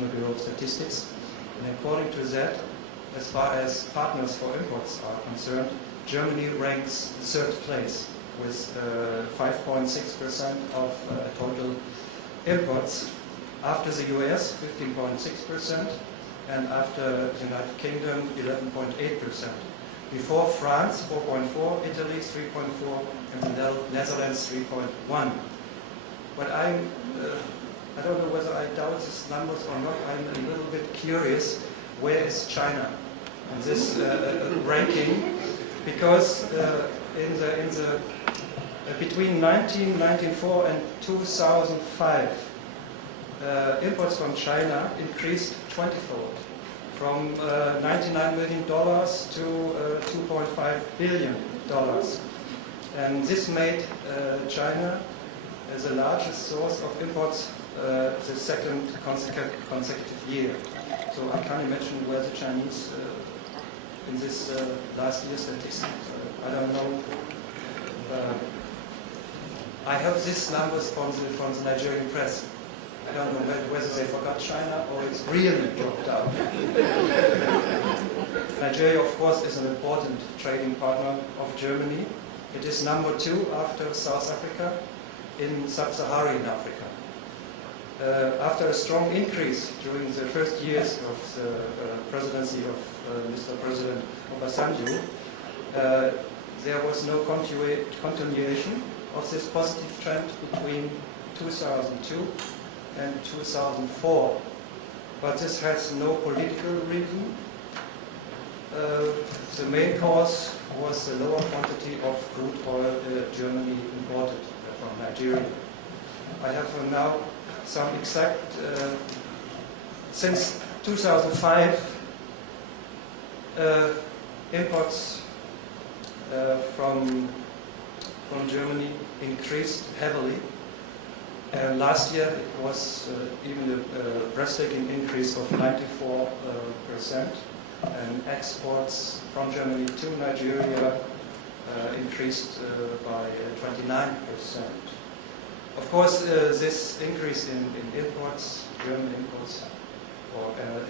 National Bureau of Statistics. And according to that, as far as partners for imports are concerned, Germany ranks third place with 5.6% of total imports. After the US, 15.6%, and after the United Kingdom, 11.8%. Before France, 4.4%, Italy, 3.4%, and the Netherlands, 3.1%. But I don't know whether I doubt these numbers or not. I'm a little bit curious, where is China on this ranking? Because between 1994 and 2005, imports from China increased 20-fold, from $99 million to $2.5 billion. And this made China the largest source of imports the second consecutive year. So I can't imagine where the Chinese in this last year's statistics. I don't know. I have these numbers from the Nigerian press. I don't know whether they forgot China or it's really dropped out. Nigeria, of course, is an important trading partner of Germany. It is number 2 after South Africa in sub-Saharan Africa. After a strong increase during the first years of the presidency of Mr. President Obasanjo, there was no continuation of this positive trend between 2002 and 2004. But this has no political reason. The main cause was the lower quantity of crude oil Germany imported from Nigeria. I have now some exact, since 2005, imports from Germany increased heavily. Last year it was even a breathtaking increase of 94%, and exports from Germany to Nigeria increased by 29%. Of course, this increase in imports, German imports,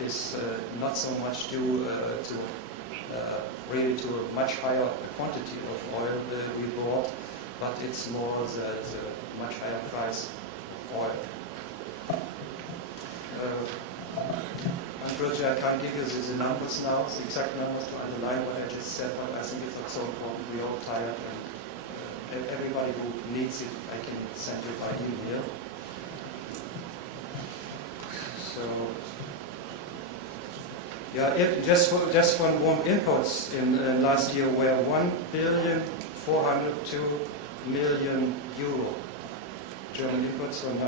is not so much due to really to a much higher quantity of oil we bought, but it's more the much higher price of oil. Unfortunately, I can't give you the numbers now, the exact numbers to underline what I just said, but I think it's not so important. We're all tired, and everybody who needs it, I can send it by email. So, yeah, just from warm imports in last year were €1,402,000,000. German imports from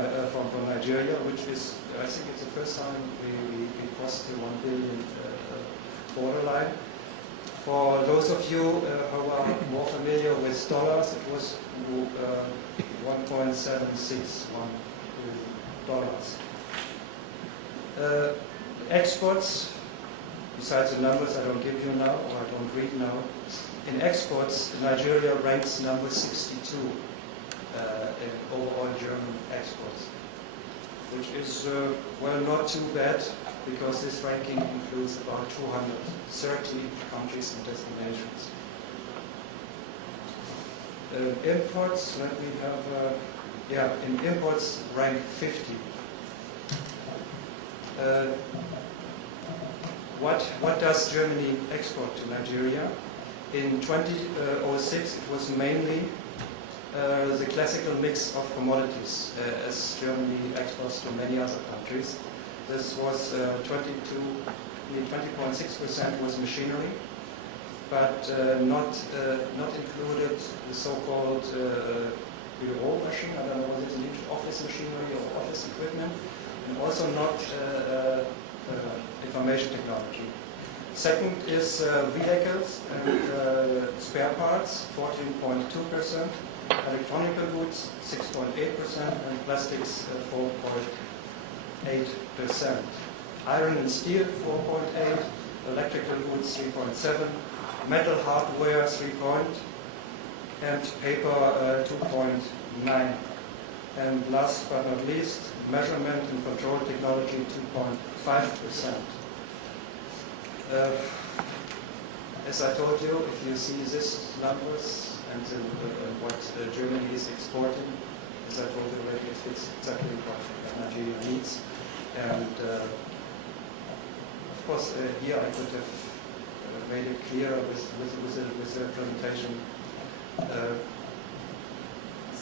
Nigeria, which is, I think it's the first time we crossed the 1 billion borderline. For those of you who are more familiar with dollars, it was 1.761 billion. Exports, besides the numbers I don't give you now, or I don't read now, in exports, Nigeria ranks number 62 in overall German exports, which is, well, not too bad, because this ranking includes about 230 countries and destinations. Imports, let me have, in imports rank 50. What does Germany export to Nigeria? In 2006, it was mainly the classical mix of commodities, as Germany exports to many other countries. This was 20.6% was machinery, but not included the so-called bureau machine. I don't know whether it's office machinery or office equipment, and also not information technology. Second is vehicles and spare parts, 14.2%. Electronic goods, 6.8%, and plastics, 4.8%. Iron and steel, 4.8%, electrical goods, 3.7%, metal hardware, 3%, and paper, 2.9%. And last but not least, measurement and control technology, 2.5%. As I told you, if you see these numbers and what Germany is exporting, as I told you already, it fits exactly what Nigeria needs. And of course, here I could have made it clearer with the presentation.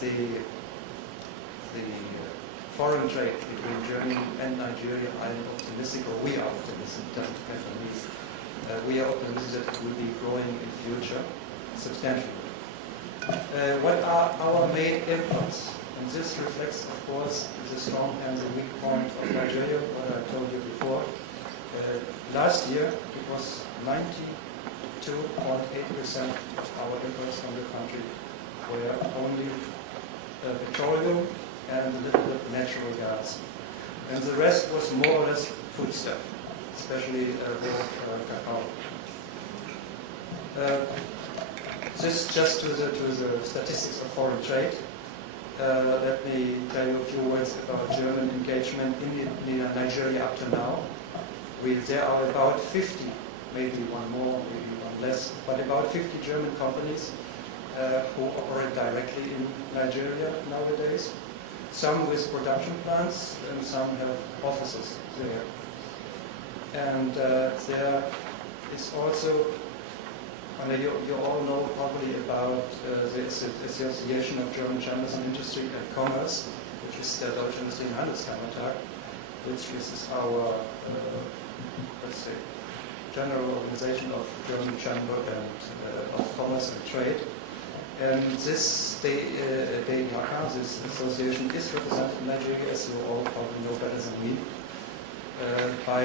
The foreign trade between Germany and Nigeria, I'm optimistic, or we are optimistic, doesn't depend on me. We are optimistic that it will be growing in the future substantially. What are our main inputs? And this reflects, of course, the strong and the weak point of Nigeria, what I told you before. Last year, it was 92.8% of our imports from the country were only petroleum and a little bit natural gas. And the rest was more or less foodstuff, especially raw cacao. This just to the statistics of foreign trade. Let me tell you a few words about German engagement in Nigeria up to now. There are about 50, maybe one more, maybe one less, but about 50 German companies who operate directly in Nigeria nowadays. Some with production plants and some have offices there. And there is also, you all know probably about the Association of German Chambers of Industry and Commerce, which is the Deutsche Industrie- und Handelskammertag, which is our, let's say, general organization of German Chamber and of Commerce and Trade. And this this association is represented in Nigeria, as you all probably know better than me, by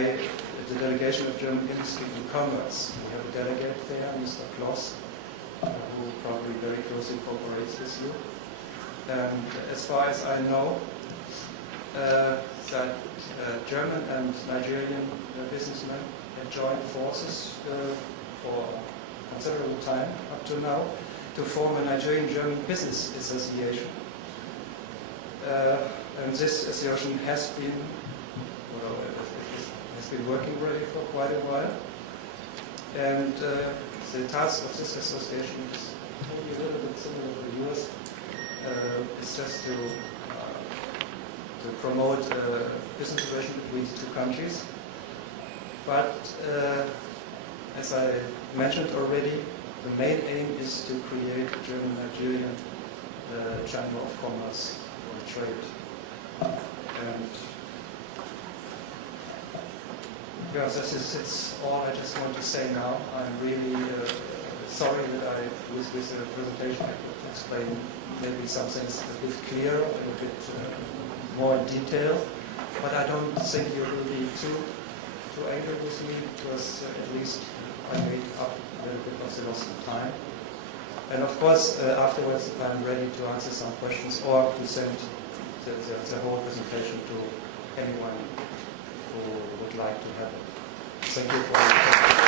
the delegation of German Industry and Commerce. We have a delegate there, Mr. Kloss, who probably very closely cooperates with you. And as far as I know, that German and Nigerian businessmen have joined forces for a considerable time up to now to form a Nigerian-German business association. And this association has been, well, has been working really for quite a while. And the task of this association is maybe a little bit similar to yours. It's just to promote business relations between the two countries. But as I mentioned already, the main aim is to create a German-Nigerian Chamber of Commerce or Trade. And yeah, that's all I just want to say now. I'm really sorry that with the presentation, I could explain maybe some things a bit clearer, a little bit more in detail. But I don't think you will be too angry with me, because at least I made up a little bit of the loss of time. And of course, afterwards, I'm ready to answer some questions or to send the whole presentation to anyone who would like to have it. Thank you for your attention.